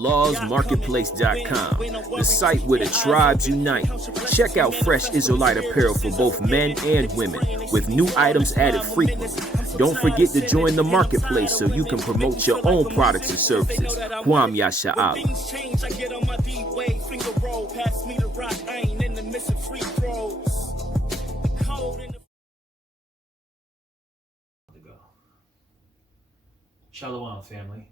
LawzMarketplace.com, the site where the tribes unite. Check out fresh Israelite apparel for both men and women, with new items added frequently. Don't forget to join the marketplace so you can promote your own products and services. Kwam Yasha'Allah. Shalom, family.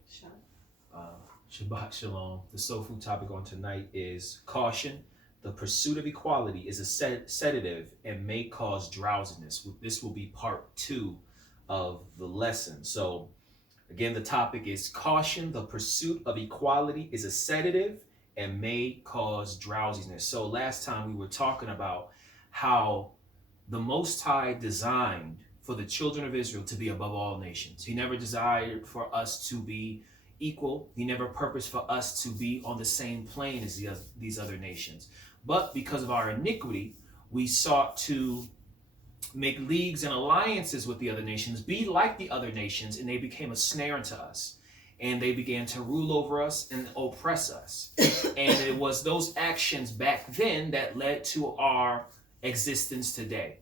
Shabbat Shalom. The soul food topic on tonight is caution. The pursuit of equality is a sedative and may cause drowsiness. This will be part 2 of the lesson. So again, the topic is caution. The pursuit of equality is a sedative and may cause drowsiness. So last time we were talking about how the Most High designed for the children of Israel to be above all nations. He never desired for us to be equal. He never purposed for us to be on the same plane as these other nations. But because of our iniquity, we sought to make leagues and alliances with the other nations, be like the other nations, and they became a snare unto us. And they began to rule over us and oppress us. And it was those actions back then that led to our existence today.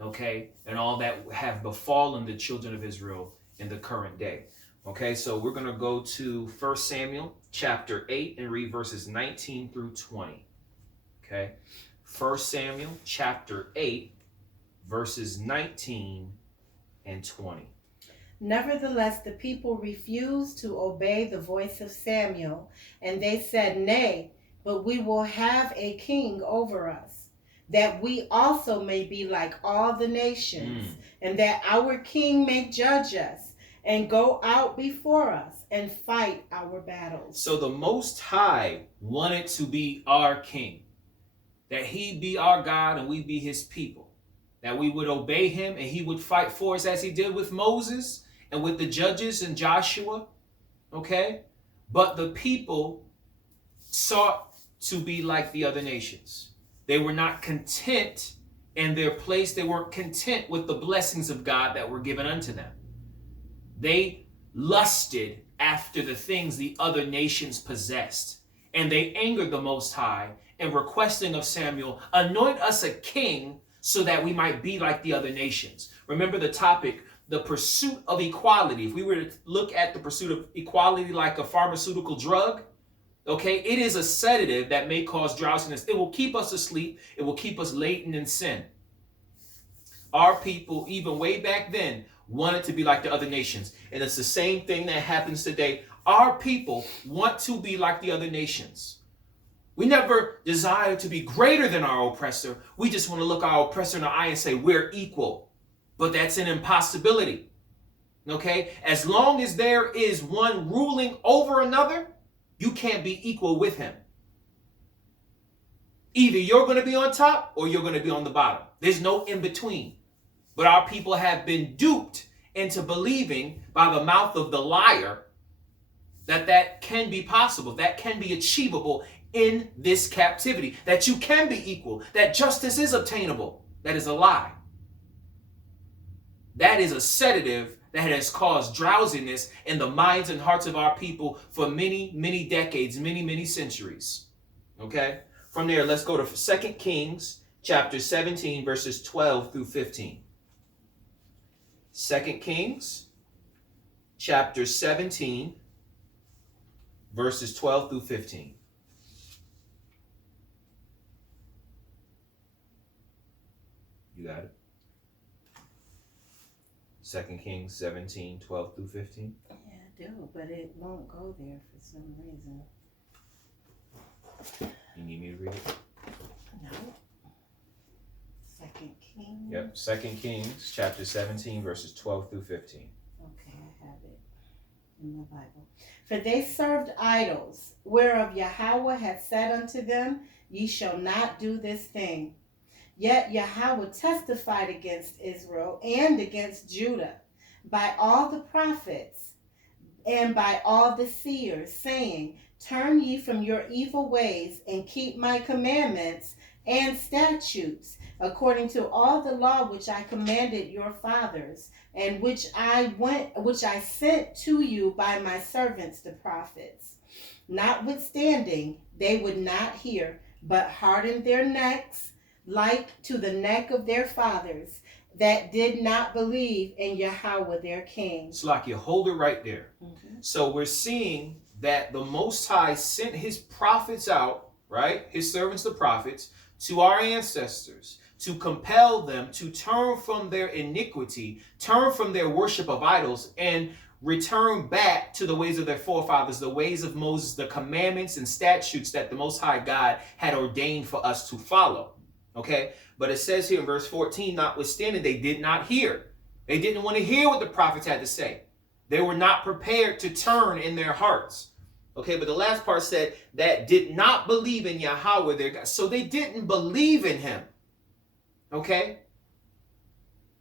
Okay, and all that have befallen the children of Israel in the current day. Okay, so we're going to go to 1 Samuel chapter 8 and read verses 19 through 20. Okay, 1 Samuel chapter 8 verses 19 and 20. Nevertheless, the people refused to obey the voice of Samuel, and they said, "Nay, but we will have a king over us, that we also may be like all the nations, and that our king may judge us and go out before us and fight our battles." So the Most High wanted to be our king, that he be our God and we be his people, that we would obey him and he would fight for us as he did with Moses and with the judges and Joshua. Okay, but the people sought to be like the other nations. They were not content in their place. They weren't content with the blessings of God that were given unto them. They lusted after the things the other nations possessed. And they angered the Most High in requesting of Samuel, anoint us a king so that we might be like the other nations. Remember the topic, the pursuit of equality. If we were to look at the pursuit of equality like a pharmaceutical drug, okay, it is a sedative that may cause drowsiness. It will keep us asleep. It will keep us latent in sin. Our people, even way back then, wanted to be like the other nations. And it's the same thing that happens today. Our people want to be like the other nations. We never desire to be greater than our oppressor. We just want to look our oppressor in the eye and say, we're equal. But that's an impossibility. Okay? As long as there is one ruling over another, you can't be equal with him. Either you're going to be on top or you're going to be on the bottom. There's no in between. But our people have been duped into believing by the mouth of the liar that can be possible, that can be achievable in this captivity, that you can be equal, that justice is obtainable. That is a lie. That is a sedative that has caused drowsiness in the minds and hearts of our people for many, many decades, many, many centuries. Okay? From there, let's go to 2 Kings chapter 17, verses 12 through 15. 2 Kings chapter 17, verses 12 through 15. You got it? 2 Kings 17, 12 through 15. Yeah, I do, but it won't go there for some reason. You need me to read it? No. 2 Kings. Yep, 2 Kings chapter 17, verses 12 through 15. Okay, I have it in my Bible. For they served idols, whereof Yahweh had said unto them, Ye shall not do this thing. Yet Yahweh testified against Israel and against Judah by all the prophets and by all the seers, saying, Turn ye from your evil ways and keep my commandments and statutes, according to all the law which I commanded your fathers, and which I sent to you by my servants the prophets. Notwithstanding, they would not hear, but hardened their necks, like to the neck of their fathers, that did not believe in Yahweh their King. It's like you hold it right there. So we're seeing that the Most High sent his prophets out, right? His servants, the prophets, to our ancestors to compel them to turn from their iniquity, turn from their worship of idols, and return back to the ways of their forefathers, the ways of Moses, the commandments and statutes that the Most High God had ordained for us to follow. Okay? But it says here in verse 14, notwithstanding, they did not hear. They didn't want to hear what the prophets had to say. They were not prepared to turn in their hearts. Okay, but the last part said that did not believe in Yahweh their God. So they didn't believe in him. Okay?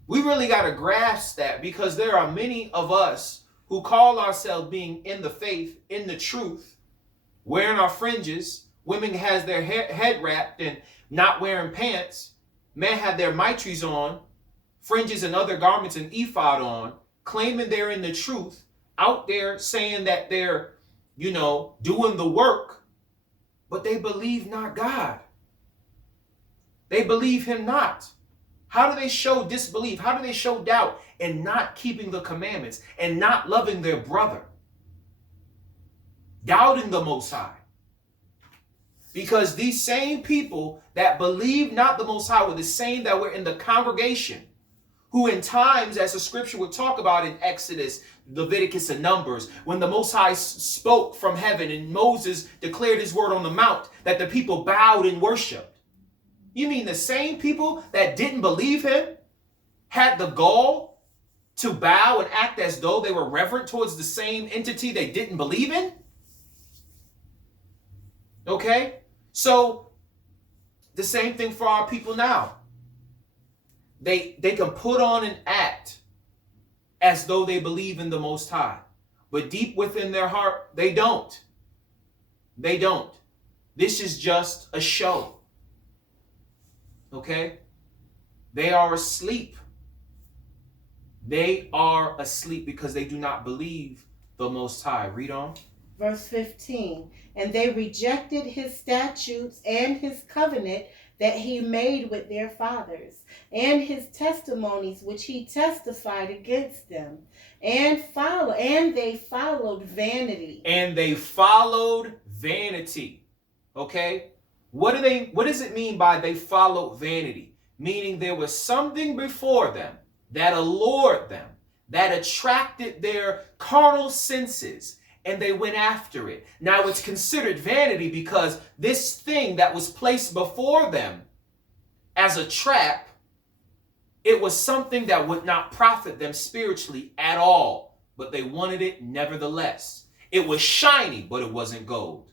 We really got to grasp that, because there are many of us who call ourselves being in the faith, in the truth, wearing our fringes. Women has their head wrapped and not wearing pants. Men have their mitres on, fringes and other garments and ephod on, claiming they're in the truth, out there saying that they're, doing the work, but they believe not God. They believe him not. How do they show disbelief? How do they show doubt in not keeping the commandments and not loving their brother? Doubting the Most High. Because these same people that believe not the Most High were the same that were in the congregation, who in times, as the scripture would talk about in Exodus, Leviticus, and Numbers, when the Most High spoke from heaven and Moses declared his word on the mount, that the people bowed and worshiped. You mean the same people that didn't believe him had the gall to bow and act as though they were reverent towards the same entity they didn't believe in? Okay? So, the same thing for our people now. They can put on and act as though they believe in the Most High. But deep within their heart, they don't. They don't. This is just a show. Okay? They are asleep. They are asleep because they do not believe the Most High. Read on. Verse 15, and they rejected his statutes and his covenant that he made with their fathers, and his testimonies which he testified against them, and they followed vanity. And they followed vanity. Okay? What does it mean by they followed vanity? Meaning there was something before them that allured them, that attracted their carnal senses, and they went after it. Now it's considered vanity because this thing that was placed before them as a trap, it was something that would not profit them spiritually at all, but they wanted it nevertheless. It was shiny, but it wasn't gold.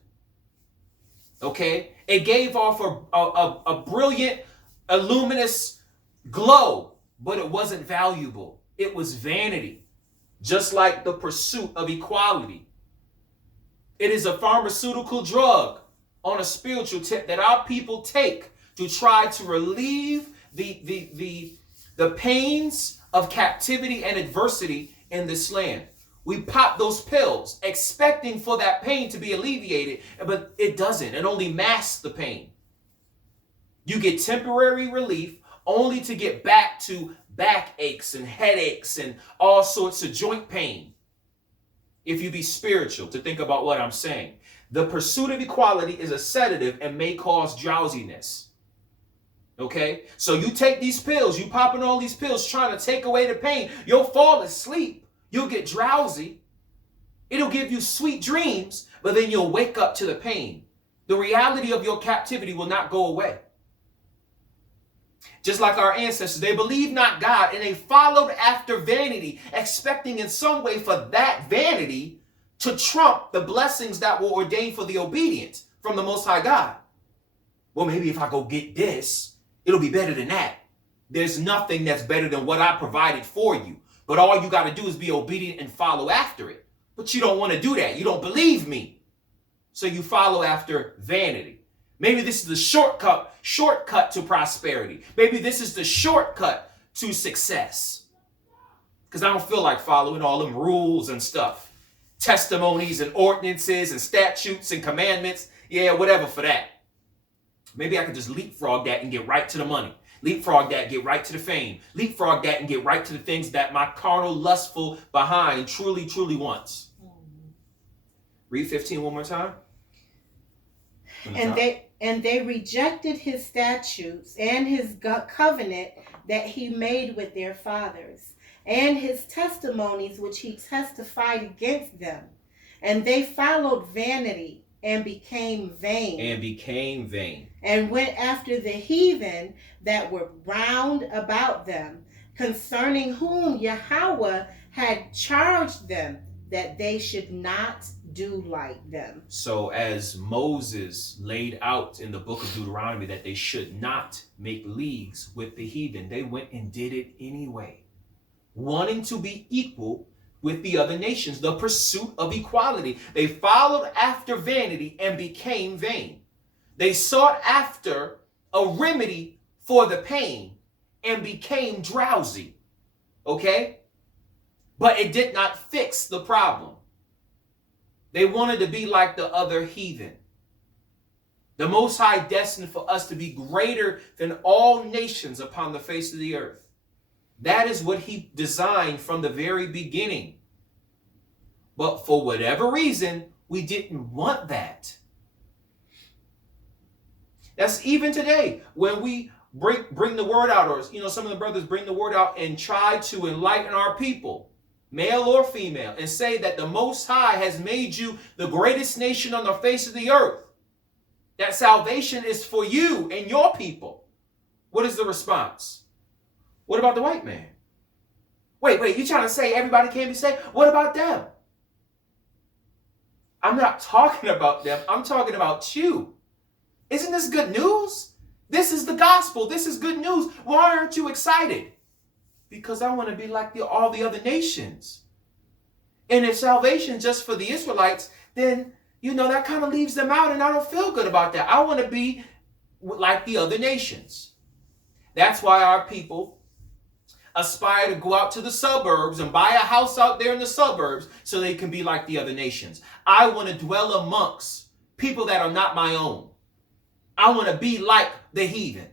Okay? It gave off a brilliant, a luminous glow, but it wasn't valuable. It was vanity, just like the pursuit of equality. It is a pharmaceutical drug on a spiritual tip that our people take to try to relieve the pains of captivity and adversity in this land. We pop those pills expecting for that pain to be alleviated, but it doesn't. It only masks the pain. You get temporary relief only to get back to backaches and headaches and all sorts of joint pain. If you be spiritual, to think about what I'm saying. The pursuit of equality is a sedative and may cause drowsiness. Okay? So you take these pills, you popping all these pills trying to take away the pain. You'll fall asleep. You'll get drowsy. It'll give you sweet dreams, but then you'll wake up to the pain. The reality of your captivity will not go away. Just like our ancestors, they believed not God and they followed after vanity, expecting in some way for that vanity to trump the blessings that were ordained for the obedience from the Most High God. Well, maybe if I go get this, it'll be better than that. There's nothing that's better than what I provided for you. But all you got to do is be obedient and follow after it. But you don't want to do that. You don't believe me. So you follow after vanity. Maybe this is the shortcut to prosperity. Maybe this is the shortcut to success. Because I don't feel like following all them rules and stuff. Testimonies and ordinances and statutes and commandments. Yeah, whatever for that. Maybe I could just leapfrog that and get right to the money. Leapfrog that, get right to the fame. Leapfrog that and get right to the things that my carnal, lustful behind truly, truly wants. Read 15 one more time. And they rejected his statutes and his covenant that he made with their fathers, and his testimonies which he testified against them. And they followed vanity and became vain. And went after the heathen that were round about them, concerning whom Yahweh had charged them that they should not do like them. So as Moses laid out in the book of Deuteronomy that they should not make leagues with the heathen, they went and did it anyway, wanting to be equal with the other nations, the pursuit of equality. They followed after vanity and became vain. They sought after a remedy for the pain and became drowsy. Okay? But it did not fix the problem. They wanted to be like the other heathen. The Most High destined for us to be greater than all nations upon the face of the earth. That is what he designed from the very beginning. But for whatever reason, we didn't want that. That's even today when we bring the word out, or some of the brothers bring the word out and try to enlighten our people, male or female, and say that the Most High has made you the greatest nation on the face of the earth. That salvation is for you and your people. What is the response? What about the white man? Wait, you trying to say everybody can't be saved? What about them? I'm not talking about them. I'm talking about you. Isn't this good news? This is the gospel. This is good news. Why aren't you excited? Because I want to be like all the other nations. And if salvation is just for the Israelites, then, that kind of leaves them out, and I don't feel good about that. I want to be like the other nations. That's why our people aspire to go out to the suburbs and buy a house out there in the suburbs so they can be like the other nations. I want to dwell amongst people that are not my own. I want to be like the heathen.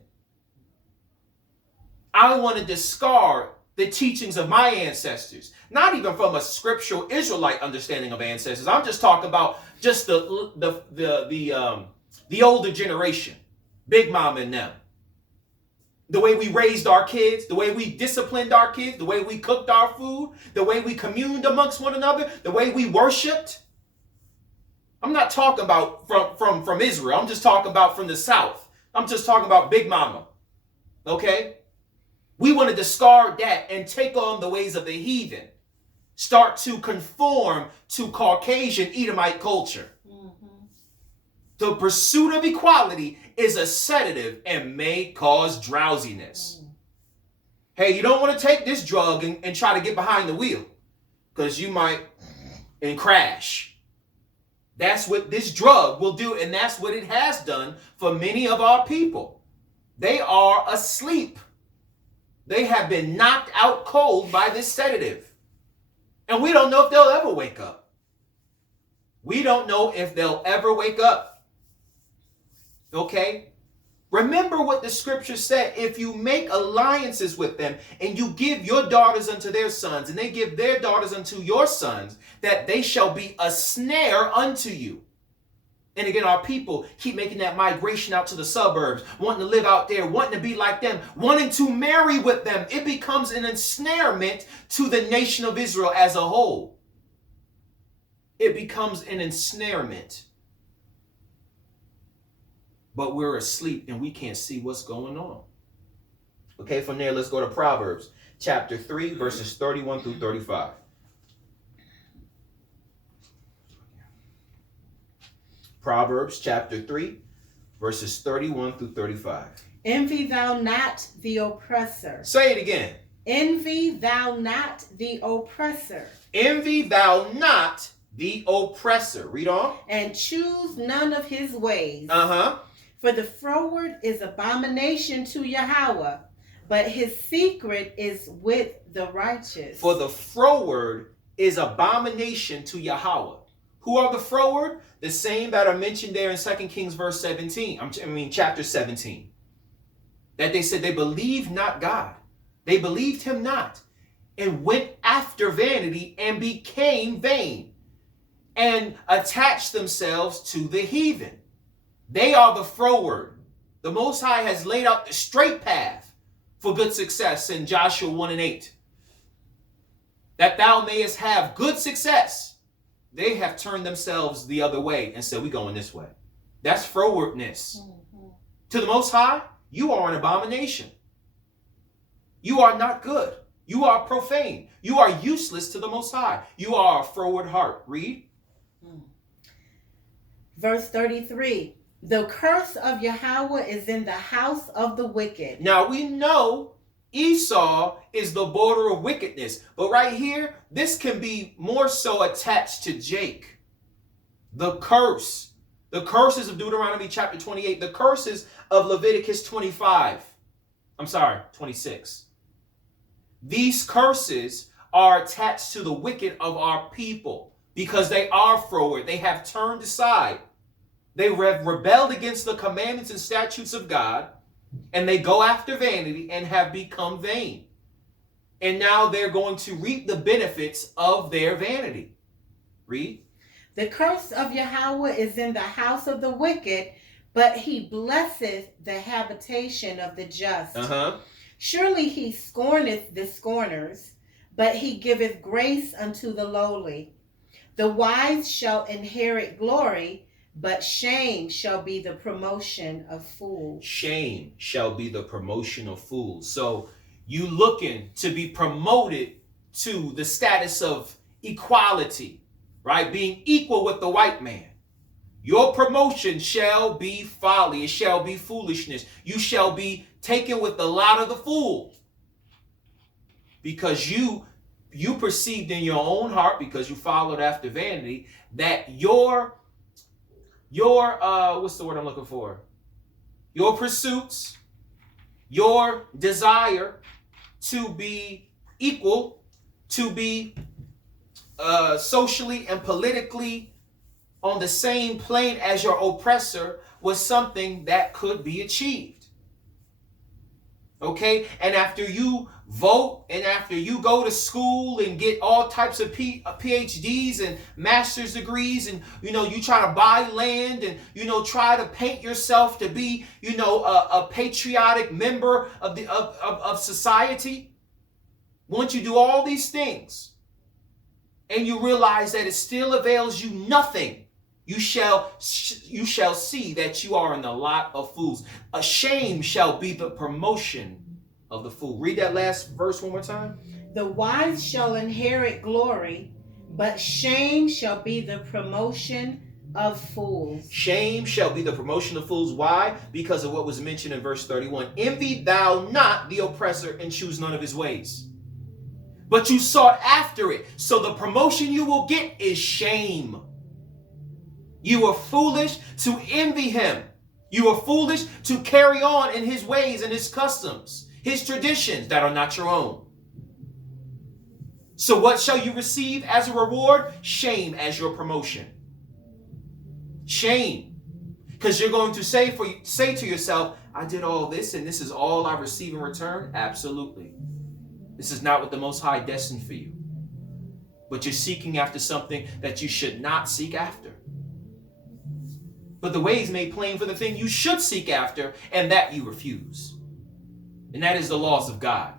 I want to discard the teachings of my ancestors, not even from a scriptural Israelite understanding of ancestors. I'm just talking about just the older generation, Big Mama and them. The way we raised our kids, the way we disciplined our kids, the way we cooked our food, the way we communed amongst one another, the way we worshiped. I'm not talking about from Israel. I'm just talking about from the South. I'm just talking about Big Mama. Okay? We want to discard that and take on the ways of the heathen. Start to conform to Caucasian Edomite culture. Mm-hmm. The pursuit of equality is a sedative and may cause drowsiness. Hey, you don't want to take this drug and try to get behind the wheel because you might crash. That's what this drug will do, and that's what it has done for many of our people. They are asleep. They have been knocked out cold by this sedative. And we don't know if they'll ever wake up. We don't know if they'll ever wake up. Okay? Remember what the scripture said. If you make alliances with them and you give your daughters unto their sons and they give their daughters unto your sons, that they shall be a snare unto you. And again, our people keep making that migration out to the suburbs, wanting to live out there, wanting to be like them, wanting to marry with them. It becomes an ensnarement to the nation of Israel as a whole. It becomes an ensnarement. But we're asleep and we can't see what's going on. Okay, from there, let's go to Proverbs chapter 3, verses 31 through 35. Proverbs chapter 3, verses 31 through 35. Envy thou not the oppressor. Say it again. Envy thou not the oppressor. Envy thou not the oppressor. Read on. And choose none of his ways. For the froward is abomination to Yahweh, but his secret is with the righteous. For the froward is abomination to Yahweh. Who are the froward? The same that are mentioned there in 2 Kings chapter 17. That they said they believed not God. They believed him not, and went after vanity and became vain, and attached themselves to the heathen. They are the froward. The Most High has laid out the straight path for good success in Joshua 1:8. That thou mayest have good success. They have turned themselves the other way and said, we're going this way. That's frowardness. Mm-hmm. To the Most High, you are an abomination. You are not good. You are profane. You are useless to the Most High. You are a froward heart. Read. Verse 33. The curse of Yahweh is in the house of the wicked. Now we know Esau is the border of wickedness. But right here, this can be more so attached to Jake. The curse. The curses of Deuteronomy chapter 28. The curses of Leviticus 26. These curses are attached to the wicked of our people because they are froward. They have turned aside. They have rebelled against the commandments and statutes of God, and they go after vanity and have become vain. And now they're going to reap the benefits of their vanity. Read. The curse of Yahweh is in the house of the wicked, but he blesseth the habitation of the just. Surely he scorneth the scorners, but he giveth grace unto the lowly. The wise shall inherit glory, but shame shall be the promotion of fools. Shame shall be the promotion of fools. So you looking to be promoted to the status of equality, right? Being equal with the white man. Your promotion shall be folly. It shall be foolishness. You shall be taken with the lot of the fool. Because you perceived in your own heart, because you followed after vanity, that your what's the word I'm looking for? Your pursuits, your desire to be equal, to be socially and politically on the same plane as your oppressor was something that could be achieved. Okay? And after you vote and after you go to school and get all types of PhDs and master's degrees, and you try to buy land and try to paint yourself to be a patriotic member of society. Once you do all these things and you realize that it still avails you nothing, you shall see that you are in the lot of fools. A shame shall be the promotion of the fool. Read that last verse one more time. The wise shall inherit glory, but shame shall be the promotion of fools. Shame shall be the promotion of fools. Why? Because of what was mentioned in verse 31. Envy thou not the oppressor, and choose none of his ways. But you sought after it. So the promotion you will get is shame. You were foolish to envy him. You were foolish to carry on in his ways and his customs, his traditions that are not your own. So what shall you receive as a reward? Shame as your promotion. Shame. Because you're going to say to yourself, I did all this and this is all I receive in return? Absolutely. This is not what the Most High destined for you. But you're seeking after something that you should not seek after. But the way is made plain for the thing you should seek after, and that you refuse. And that is the laws of God.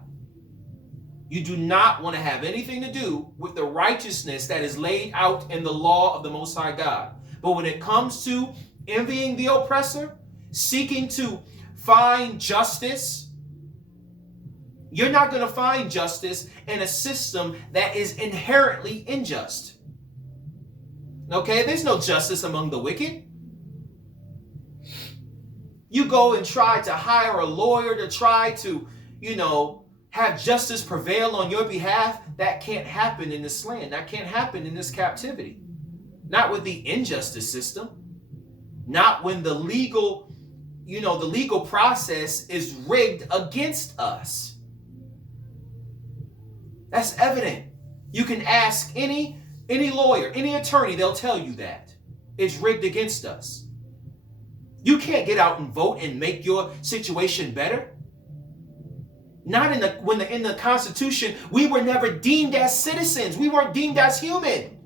You do not want to have anything to do with the righteousness that is laid out in the law of the Most High God. But when it comes to envying the oppressor, seeking to find justice, you're not going to find justice in a system that is inherently unjust. Okay, there's no justice among the wicked. You go and try to hire a lawyer to try to, have justice prevail on your behalf. That can't happen in this land. That can't happen in this captivity. Not with the injustice system. Not when the legal the legal process is rigged against us. That's evident. You can ask any lawyer, any attorney, they'll tell you that. It's rigged against us. You can't get out and vote and make your situation better. Not in the Constitution, we were never deemed as citizens. We weren't deemed as human.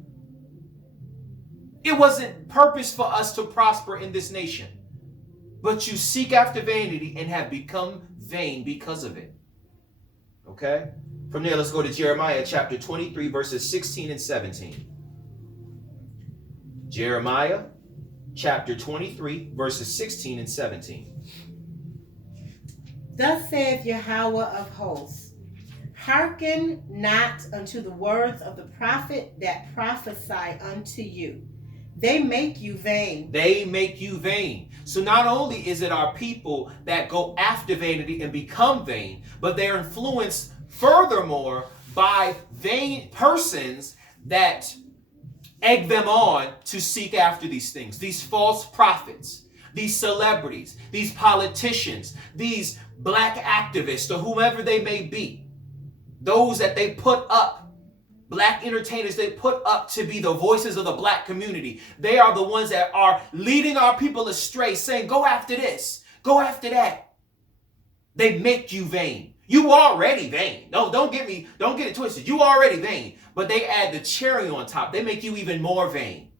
It wasn't purpose for us to prosper in this nation. But you seek after vanity and have become vain because of it. Okay? From there, let's go to Jeremiah chapter 23, verses 16 and 17. Jeremiah chapter 23, verses 16 and 17. Thus saith Yahweh of hosts, hearken not unto the words of the prophet that prophesy unto you. They make you vain. They make you vain. So not only is it our people that go after vanity and become vain, but they're influenced furthermore by vain persons that egg them on to seek after these things. These false prophets, these celebrities, these politicians, these black activists, or whomever they may be. Those that they put up, black entertainers they put up to be the voices of the black community. They are the ones that are leading our people astray, saying, go after this, go after that. They make you vain. You already vain. No, don't get it twisted. You already vain. But they add the cherry on top. They make you even more vain.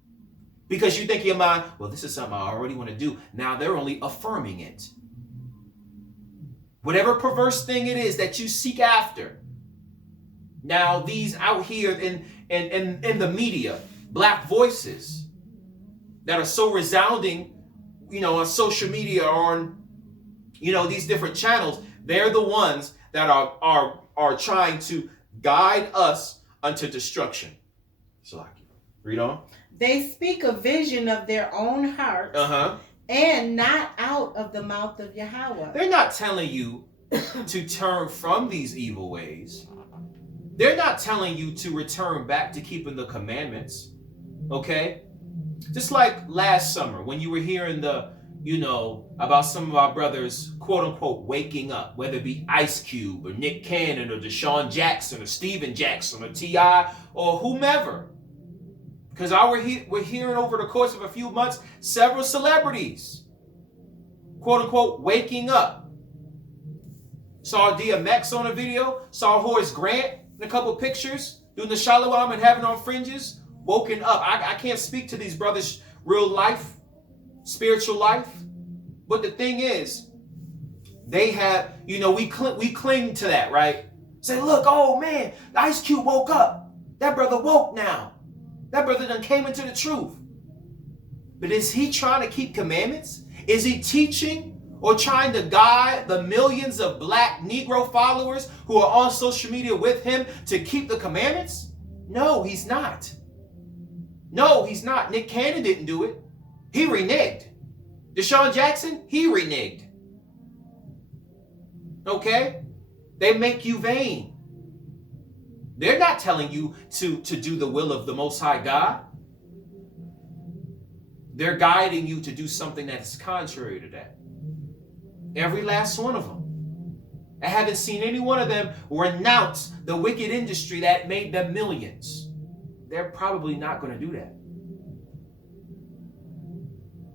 Because you think in your mind, well, this is something I already want to do. Now they're only affirming it. Whatever perverse thing it is that you seek after. Now these out here in the media, black voices that are so resounding, on social media or on, these different channels, they're the ones that are trying to guide us unto destruction. So read on. They speak a vision of their own hearts, and not out of the mouth of Yahweh. They're not telling you to turn from these evil ways. They're not telling you to return back to keeping the commandments. Okay? Just like last summer when you were hearing about some of our brothers, quote unquote, waking up, whether it be Ice Cube or Nick Cannon or Deshaun Jackson or Steven Jackson or T.I. or whomever. Because we're hearing over the course of a few months, several celebrities, quote unquote, waking up. Saw DMX on a video, saw Horace Grant in a couple pictures, doing the shalom and having on fringes, woken up. I can't speak to these brothers' real life, spiritual life. But the thing is, they have, we cling to that, right? Say, look, oh man, Ice Cube woke up. That brother woke now. That brother done came into the truth. But is he trying to keep commandments? Is he teaching or trying to guide the millions of black Negro followers who are on social media with him to keep the commandments? No, he's not. No, he's not. Nick Cannon didn't do it. He reneged. Deshaun Jackson, he reneged. Okay? They make you vain. They're not telling you to do the will of the Most High God. They're guiding you to do something that is contrary to that. Every last one of them. I haven't seen any one of them renounce the wicked industry that made them millions. They're probably not going to do that.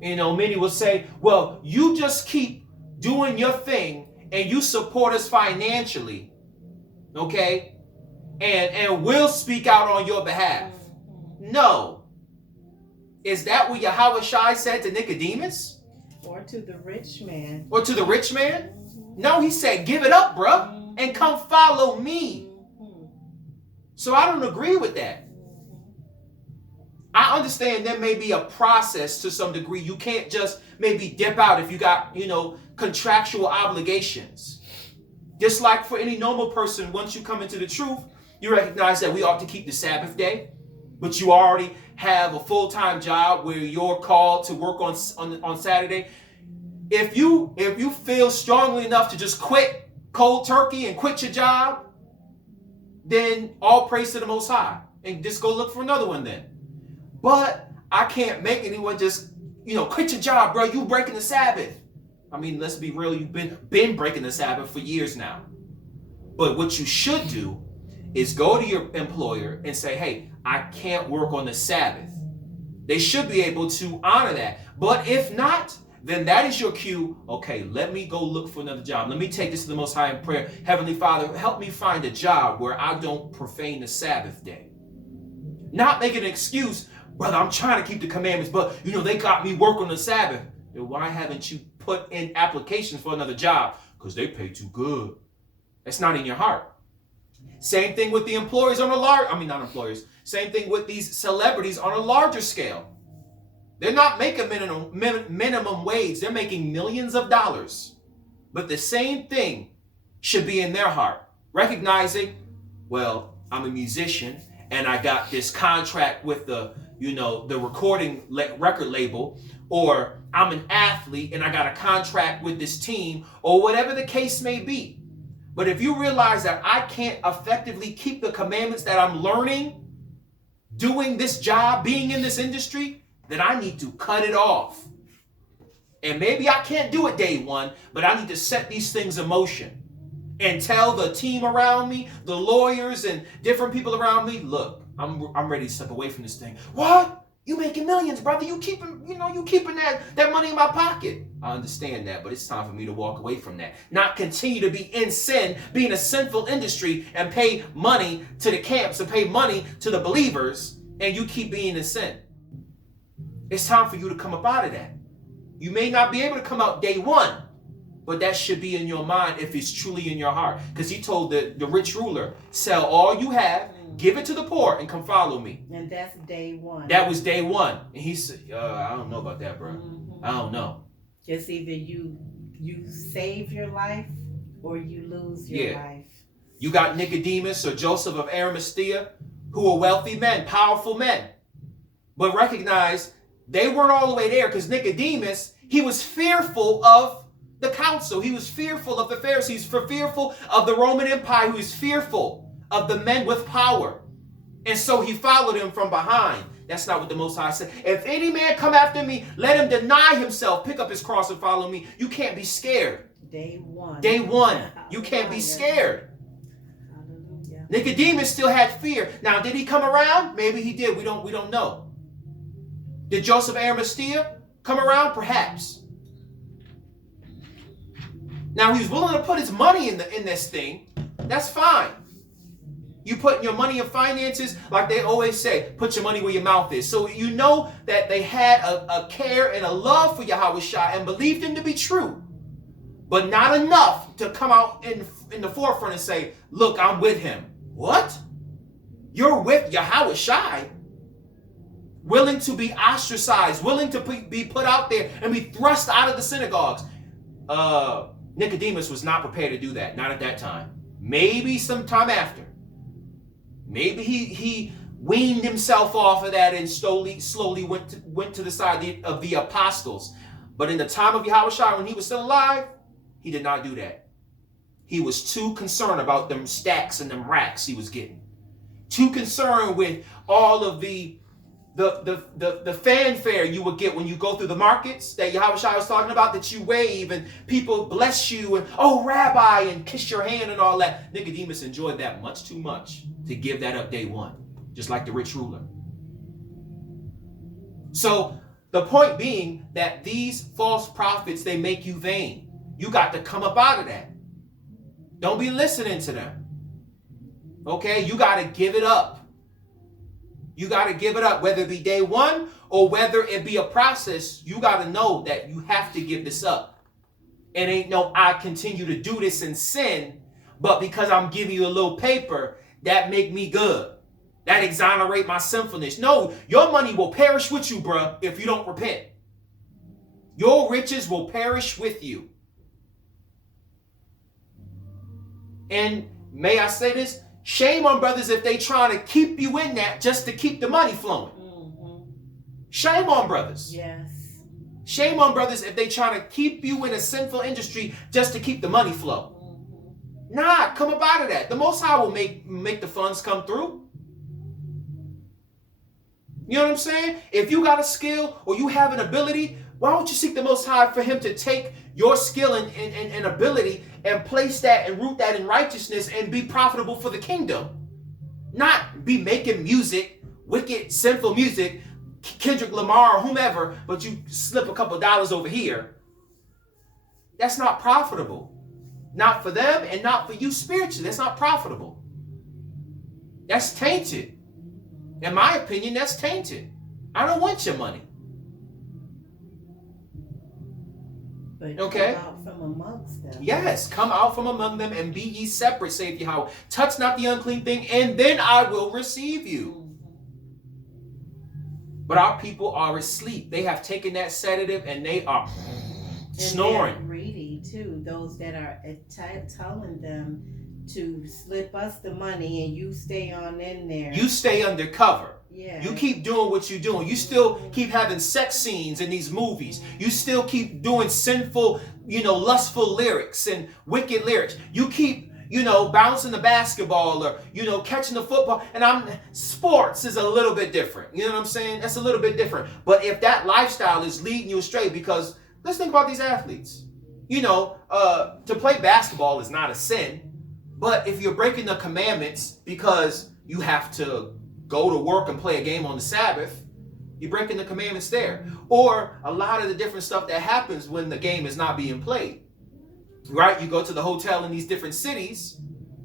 Many will say, well, you just keep doing your thing and you support us financially, okay? And we'll speak out on your behalf. No. Is that what Yahawashi said to Nicodemus? Or to the rich man. Or to the rich man? No, he said, give it up, bruh, and come follow me. So I don't agree with that. I understand there may be a process to some degree. You can't just maybe dip out if you got, contractual obligations. Just like for any normal person, once you come into the truth, you recognize that we ought to keep the Sabbath day, but you already have a full-time job where you're called to work on Saturday. If you feel strongly enough to just quit cold turkey and quit your job, then all praise to the Most High and just go look for another one then. But I can't make anyone just, quit your job, bro. You breaking the Sabbath. I mean, let's be real, you've been breaking the Sabbath for years now. But what you should do is go to your employer and say, hey, I can't work on the Sabbath. They should be able to honor that. But if not, then that is your cue. Okay, let me go look for another job. Let me take this to the Most High in prayer. Heavenly Father, help me find a job where I don't profane the Sabbath day. Not make an excuse, brother, I'm trying to keep the commandments, but they got me work on the Sabbath. Then why haven't you put in applications for another job? Because they pay too good. That's not in your heart. Same thing with the employers on a same thing with these celebrities on a larger scale. They're not making minimum wage. They're making millions of dollars. But the same thing should be in their heart. Recognizing, well, I'm a musician and I got this contract with the record label, or I'm an athlete and I got a contract with this team, or whatever the case may be. But if you realize that I can't effectively keep the commandments that I'm learning, doing this job, being in this industry, then I need to cut it off. And maybe I can't do it day one, but I need to set these things in motion and tell the team around me, the lawyers and different people around me, look, I'm ready to step away from this thing. What? You making millions, brother. You keeping that money in my pocket. I understand that, but it's time for me to walk away from that. Not continue to be in sin, be in a sinful industry and pay money to the camps and pay money to the believers, and you keep being in sin. It's time for you to come up out of that. You may not be able to come out day one, but that should be in your mind if it's truly in your heart. Because he told the rich ruler, sell all you have, give it to the poor, and come follow me. And that's day one. That was day one. And he said, I don't know about that, bro. Mm-hmm. I don't know. It's either you save your life or you lose your life. You got Nicodemus or Joseph of Arimathea, who are wealthy men, powerful men. But recognize they weren't all the way there, because Nicodemus, he was fearful of the council. He was fearful of the Pharisees, fearful of the Roman Empire. He was fearful of the men with power. And so he followed him from behind. That's not what the Most High said. If any man come after me, let him deny himself, pick up his cross and follow me. You can't be scared. Day one. Day one. You can't be scared. Hallelujah. Nicodemus still had fear. Now, did he come around? Maybe he did. We don't know. Did Joseph of Arimathea come around? Perhaps. Now, he was willing to put his money in this thing. That's fine. You put your money in finances, like they always say, put your money where your mouth is. So you know that they had a care and a love for Yahawashi and believed him to be true. But not enough to come out in the forefront and say, look, I'm with him. What? You're with Yahawashi? Willing to be ostracized, willing to be put out there and be thrust out of the synagogues. Nicodemus was not prepared to do that. Not at that time. Maybe sometime after. Maybe he weaned himself off of that and slowly went to the side of the apostles. But in the time of Yahawashi, when he was still alive, he did not do that. He was too concerned about them stacks and them racks he was getting. Too concerned with all of the fanfare you would get when you go through the markets that Yahawashi was talking about, that you wave and people bless you and, oh, rabbi, and kiss your hand and all that. Nicodemus enjoyed that much too much to give that up day one, just like the rich ruler. So the point being that these false prophets, they make you vain. You got to come up out of that. Don't be listening to them. Okay? You got to give it up. You got to give it up, whether it be day one or whether it be a process. You got to know that you have to give this up. It ain't no, I continue to do this in sin, but because I'm giving you a little paper, that make me good. That exonerate my sinfulness. No, your money will perish with you, bruh, if you don't repent. Your riches will perish with you. And may I say this? Shame on brothers if they trying to keep you in that just to keep the money flowing. Mm-hmm. Shame on brothers. Yes. Shame on brothers if they trying to keep you in a sinful industry just to keep the money flow. Mm-hmm. Nah, come up out of that. The Most High will make the funds come through. You know what I'm saying? If you got a skill or you have an ability, Why don't you seek the Most High for him to take your skill and ability and place that and root that in righteousness and be profitable for the kingdom? Not be making music, wicked, sinful music, Kendrick Lamar or whomever, but you slip a couple dollars over here. That's not profitable. Not for them and not for you spiritually. That's not profitable. That's tainted. In my opinion, that's tainted. I don't want your money. But okay. Come out from amongst them. Yes, come out from among them and be ye separate, saith Yahweh. Touch not the unclean thing, and then I will receive you. But our people are asleep. They have taken that sedative and they are snoring. And they're greedy too. Those that are telling them to slip us the money and you stay on in there. You stay undercover. Yeah. You keep doing what you're doing. You still keep having sex scenes in these movies. You still keep doing sinful, lustful lyrics and wicked lyrics. You keep, bouncing the basketball or, catching the football. And sports is a little bit different. You know what I'm saying? That's a little bit different. But if that lifestyle is leading you astray, because let's think about these athletes. To play basketball is not a sin. But if you're breaking the commandments because you have to go to work and play a game on the Sabbath, you're breaking the commandments there. Or a lot of the different stuff that happens when the game is not being played, right? You go to the hotel in these different cities,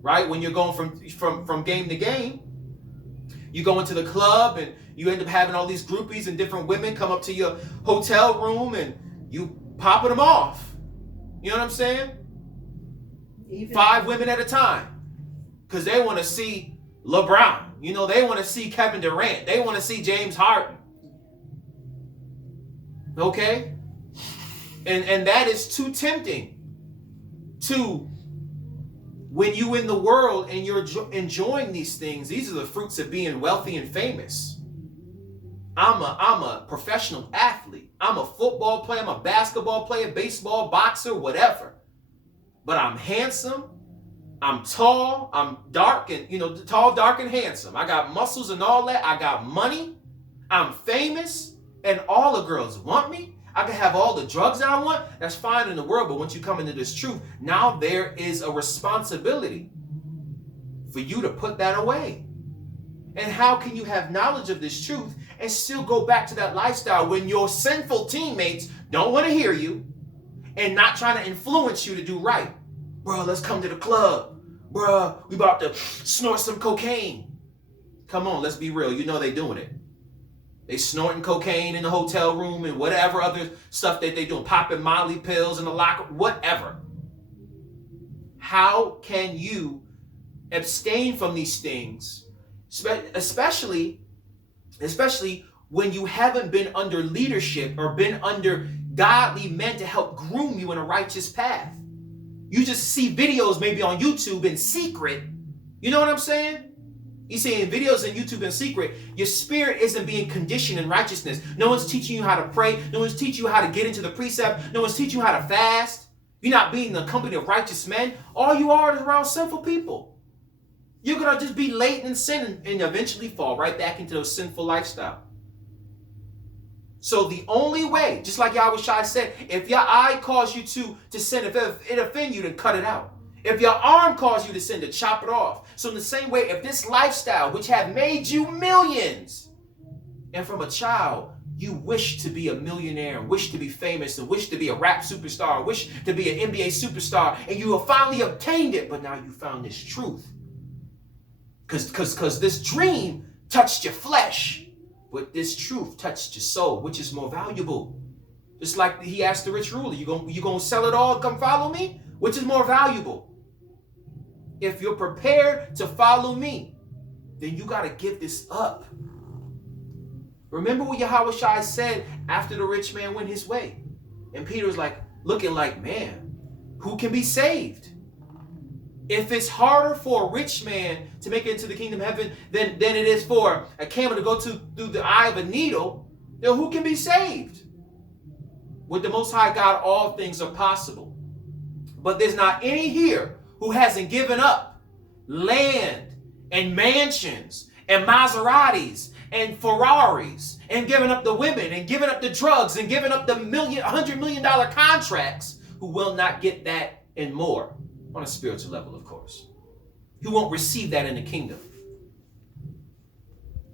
right? When you're going from game to game, you go into the club and you end up having all these groupies and different women come up to your hotel room and you popping them off. You know what I'm saying? 5 women at a time, because they want to see LeBron. They want to see Kevin Durant. They want to see James Harden. Okay? And that is too tempting to, when you in the world and you're enjoying these things, these are the fruits of being wealthy and famous. I'm a professional athlete. I'm a football player. I'm a basketball player, baseball, boxer, whatever. But I'm handsome. I'm tall, I'm dark and, tall, dark and handsome. I got muscles and all that. I got money. I'm famous and all the girls want me. I can have all the drugs that I want. That's fine in the world. But once you come into this truth, now there is a responsibility for you to put that away. And how can you have knowledge of this truth and still go back to that lifestyle when your sinful teammates don't want to hear you and not trying to influence you to do right? Bro, let's come to the club. Bro, we about to snort some cocaine. Come on, let's be real. They doing it. They snorting cocaine in the hotel room and whatever other stuff that they doing. Popping Molly pills in the locker, whatever. How can you abstain from these things? Especially when you haven't been under leadership or been under godly men to help groom you in a righteous path. You just see videos maybe on YouTube in secret. You know what I'm saying? You seeing videos on YouTube in secret. Your spirit isn't being conditioned in righteousness. No one's teaching you how to pray. No one's teaching you how to get into the precept. No one's teaching you how to fast. You're not being in the company of righteous men. All you are is around sinful people. You're going to just be latent in sin and eventually fall right back into those sinful lifestyle. So the only way, just like Yahawashi said, if your eye calls you to sin, if it offend you, then cut it out. If your arm calls you to sin, to chop it off. So in the same way, if this lifestyle, which have made you millions, and from a child, you wish to be a millionaire, and wish to be famous, and wish to be a rap superstar, wish to be an NBA superstar, and you have finally obtained it, but now you found this truth. Because this dream touched your flesh. But this truth touched your soul, which is more valuable. Just like he asked the rich ruler, you gonna sell it all, come follow me? Which is more valuable? If you're prepared to follow me, then you got to give this up. Remember what Yahawashi said after the rich man went his way. And Peter was like, looking like, man, who can be saved? If it's harder for a rich man to make it into the kingdom of heaven than it is for a camel to go through the eye of a needle, then who can be saved? With the Most High God, all things are possible. But there's not any here who hasn't given up land and mansions and Maseratis and Ferraris and giving up the women and giving up the drugs and giving up the $100 million contracts who will not get that and more on a spiritual level, of course. Who won't receive that in the kingdom.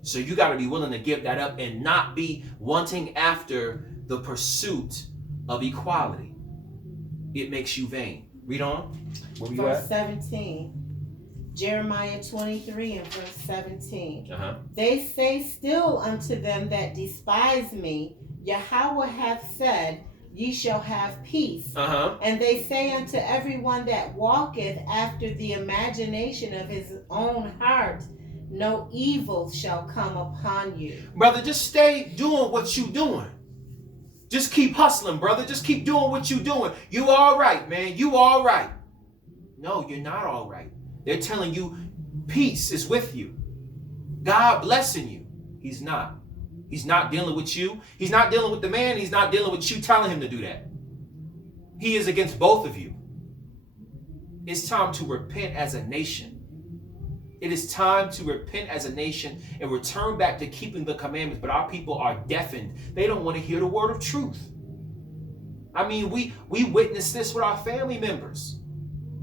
So you got to be willing to give that up and not be wanting after the pursuit of equality. It makes you vain. Read on. Where were you Verse at? 17. Jeremiah 23 and verse 17. They say still unto them that despise me, Yahweh hath said, ye shall have peace. And they say unto everyone that walketh after the imagination of his own heart, no evil shall come upon you. Brother, just stay doing what you doing. Just keep hustling, brother. Just keep doing what you doing. You all right, man. You all right. No, you're not all right. They're telling you peace is with you. God blessing you. He's not. He's not dealing with you. He's not dealing with the man. He's not dealing with you telling him to do that. He is against both of you. It's time to repent as a nation. It is time to repent as a nation and return back to keeping the commandments. But our people are deafened. They don't want to hear the word of truth. I mean, we witness this with our family members.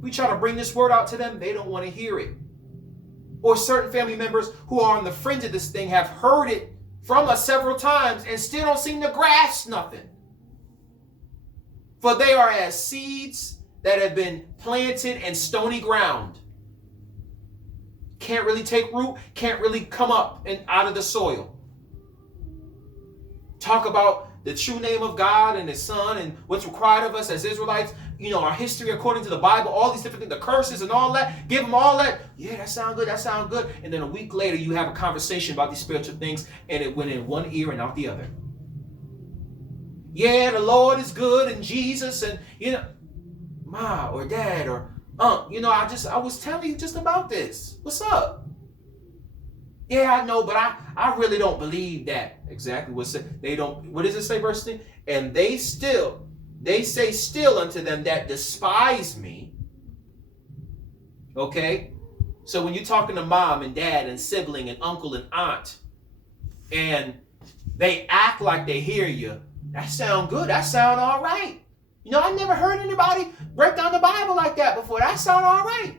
We try to bring this word out to them. They don't want to hear it. Or certain family members who are on the fringe of this thing have heard it from us several times and still don't seem to grasp nothing. For they are as seeds that have been planted in stony ground. Can't really take root, can't really come up and out of the soil. Talk about the true name of God and his son and what's required of us as Israelites, you know, our history according to the Bible, all these different things, the curses and all that, give them all that. Yeah, that sounds good, that sounds good. And then a week later, you have a conversation about these spiritual things and it went in one ear and out the other. Yeah, the Lord is good and Jesus and, you know, Ma or Dad or you know, I was telling you just about this. What's up? Yeah, I know, but I really don't believe that. Exactly what they don't. What does it say, verse 10? And they say still unto them that despise me. Okay, so when you're talking to mom and dad and sibling and uncle and aunt, and they act like they hear you, that sound good. That sound all right. You know, I never heard anybody break down the Bible like that before. That sound all right.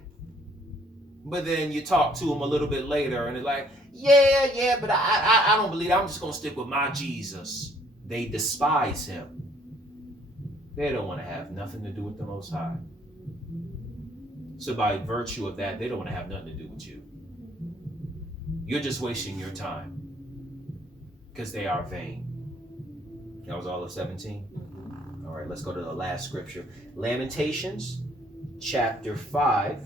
But then you talk to them a little bit later and they're like, yeah, but I don't believe it. I'm just going to stick with my Jesus. They despise him. They don't want to have nothing to do with the Most High. So by virtue of that, they don't want to have nothing to do with you. You're just wasting your time because they are vain. That was all of 17. All right, let's go to the last scripture. Lamentations, chapter 5,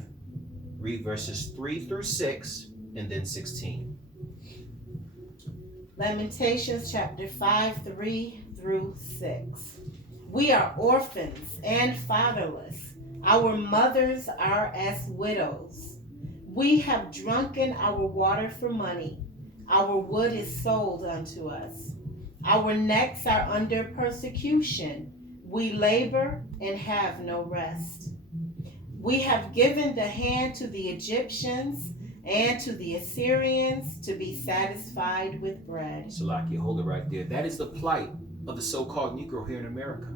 read verses 3 through 6, and then 16. Lamentations, chapter 5, 3 through 6. We are orphans and fatherless. Our mothers are as widows. We have drunken our water for money. Our wood is sold unto us. Our necks are under persecution. We labor and have no rest. We have given the hand to the Egyptians and to the Assyrians to be satisfied with bread. Salaki, hold it right there. That is the plight of the so-called Negro here in America.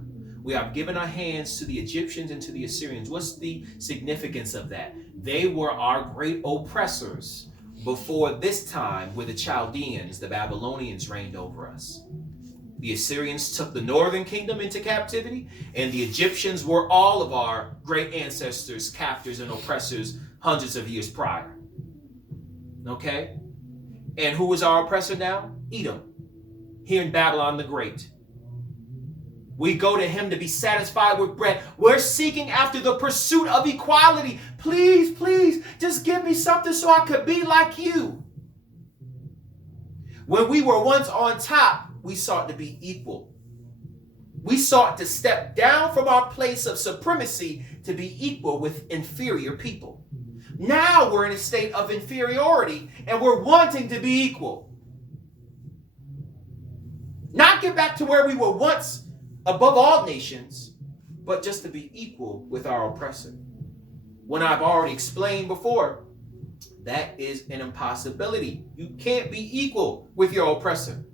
We have given our hands to the Egyptians and to the Assyrians. What's the significance of that? They were our great oppressors before this time where the Chaldeans, the Babylonians, reigned over us. The Assyrians took the northern kingdom into captivity, and the Egyptians were all of our great ancestors, captors, and oppressors hundreds of years prior. Okay? And who is our oppressor now? Edom, here in Babylon the Great. We go to him to be satisfied with bread. We're seeking after the pursuit of equality. Please, please, just give me something so I could be like you. When we were once on top, we sought to be equal. We sought to step down from our place of supremacy to be equal with inferior people. Now we're in a state of inferiority and we're wanting to be equal. Not get back to where we were once above all nations, but just to be equal with our oppressor. When I've already explained before, that is an impossibility. You can't be equal with your oppressor.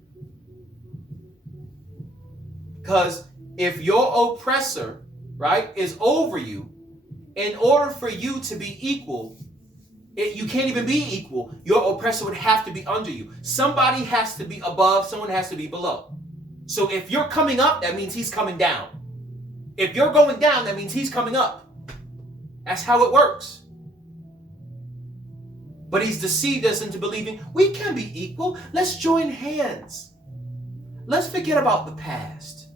Because if your oppressor, right, is over you, in order for you to be equal, you can't even be equal. Your oppressor would have to be under you. Somebody has to be above, someone has to be below. So if you're coming up, that means he's coming down. If you're going down, that means he's coming up. That's how it works. But he's deceived us into believing we can be equal. Let's join hands. Let's forget about the past.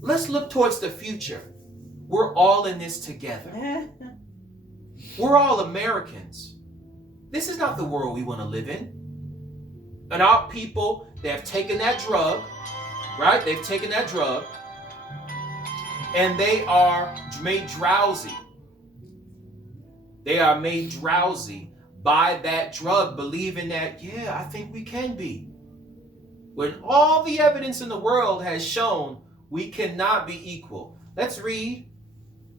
Let's look towards the future. We're all in this together. We're all Americans. This is not the world we want to live in. And our people, they have taken that drug, right? They've taken that drug and they are made drowsy. They are made drowsy by that drug, believing that, yeah, I think we can be. When all the evidence in the world has shown we cannot be equal. Let's read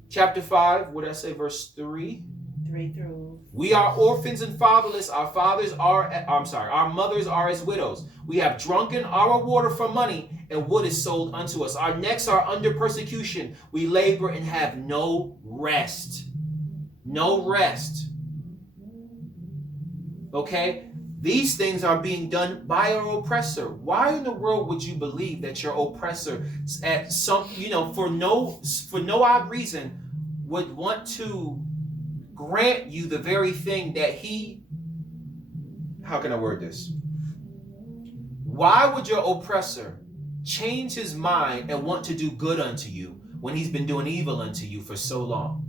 chapter 5, what did I say, verse 3? 3 through. We are orphans and fatherless. Our mothers are as widows. We have drunken our water for money, and wood is sold unto us. Our necks are under persecution. We labor and have no rest. No rest. Okay? These things are being done by our oppressor. Why in the world would you believe that your oppressor, at some, for no odd reason, would want to grant you the very thing that he, how can I word this? Why would your oppressor change his mind and want to do good unto you when he's been doing evil unto you for so long?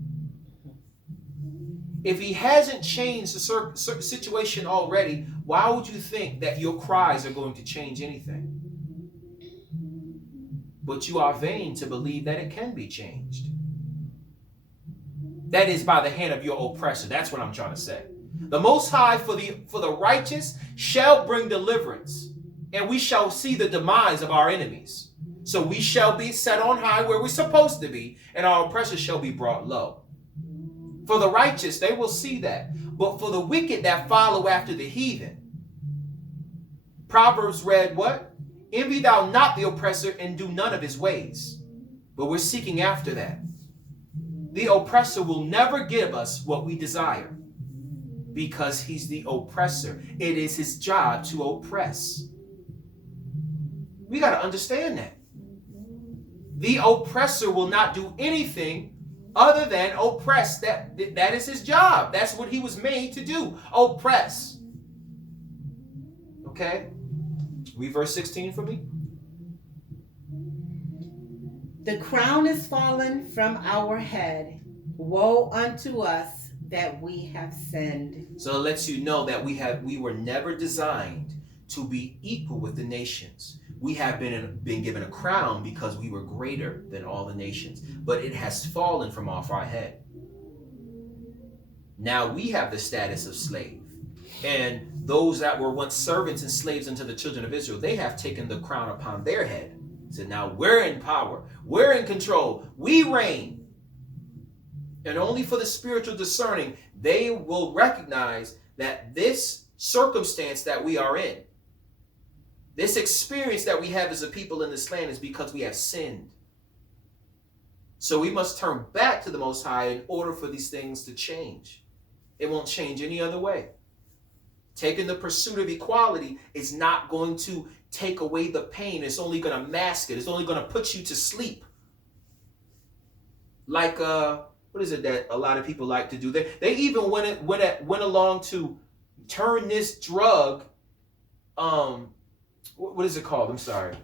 If he hasn't changed the situation already, why would you think that your cries are going to change anything? But you are vain to believe that it can be changed. That is by the hand of your oppressor. That's what I'm trying to say. The Most High for the righteous shall bring deliverance, and we shall see the demise of our enemies. So we shall be set on high where we're supposed to be, and our oppressor shall be brought low. For the righteous, they will see that. But for the wicked that follow after the heathen, Proverbs read what? Envy thou not the oppressor and do none of his ways. But we're seeking after that. The oppressor will never give us what we desire because he's the oppressor. It is his job to oppress. We got to understand that. The oppressor will not do anything other than oppress. That is his job. That's what he was made to do. Oppress. Okay? Read verse 16 for me. The crown is fallen from our head. Woe unto us that we have sinned. So it lets you know that we were never designed to be equal with the nations. We have been given a crown because we were greater than all the nations, but it has fallen from off our head. Now we have the status of slave, and those that were once servants and slaves unto the children of Israel, they have taken the crown upon their head. So now we're in power, we're in control, we reign. And only for the spiritual discerning, they will recognize that this circumstance that we are in, this experience that we have as a people in this land, is because we have sinned. So we must turn back to the Most High in order for these things to change. It won't change any other way. Taking the pursuit of equality is not going to take away the pain. It's only going to mask it. It's only going to put you to sleep. Like, what is it that a lot of people like to do? They even went along to turn this drug, what is it called? I'm sorry.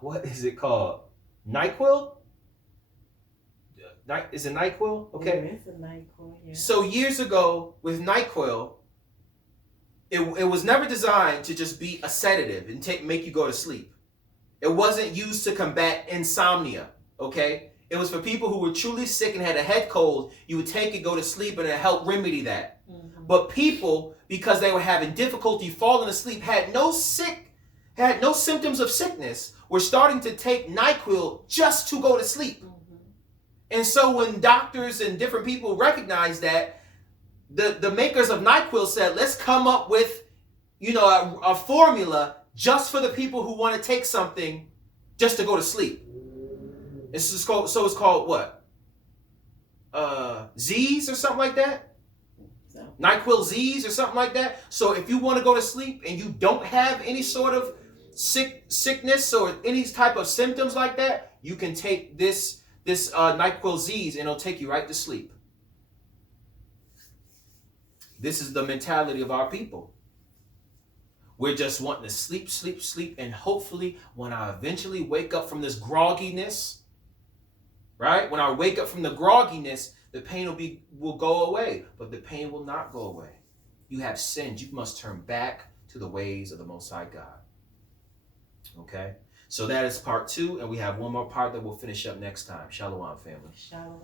What is it called? NyQuil? Is it NyQuil? Okay. Yeah, it's a NyQuil, yeah. So years ago with NyQuil, it was never designed to just be a sedative and make you go to sleep. It wasn't used to combat insomnia, okay? It was for people who were truly sick and had a head cold. You would take it, go to sleep, and it helped remedy that. Mm-hmm. But people, because they were having difficulty falling asleep, had no symptoms of sickness, were starting to take NyQuil just to go to sleep. Mm-hmm. And so when doctors and different people recognized that, the makers of NyQuil said, let's come up with, a formula just for the people who want to take something just to go to sleep. It's called what? Z's or something like that? NyQuil Z's or something like that. So if you want to go to sleep and you don't have any sort of sickness or any type of symptoms like that, you can take this NyQuil Z's and it'll take you right to sleep. This is the mentality of our people. We're just wanting to sleep, sleep, sleep, and hopefully when I eventually wake up from this grogginess, right? When I wake up from the grogginess, the pain will go away, but the pain will not go away. You have sinned. You must turn back to the ways of the Most High God. Okay? So that is part 2, and we have one more part that we'll finish up next time. Shalom, family. Shalom.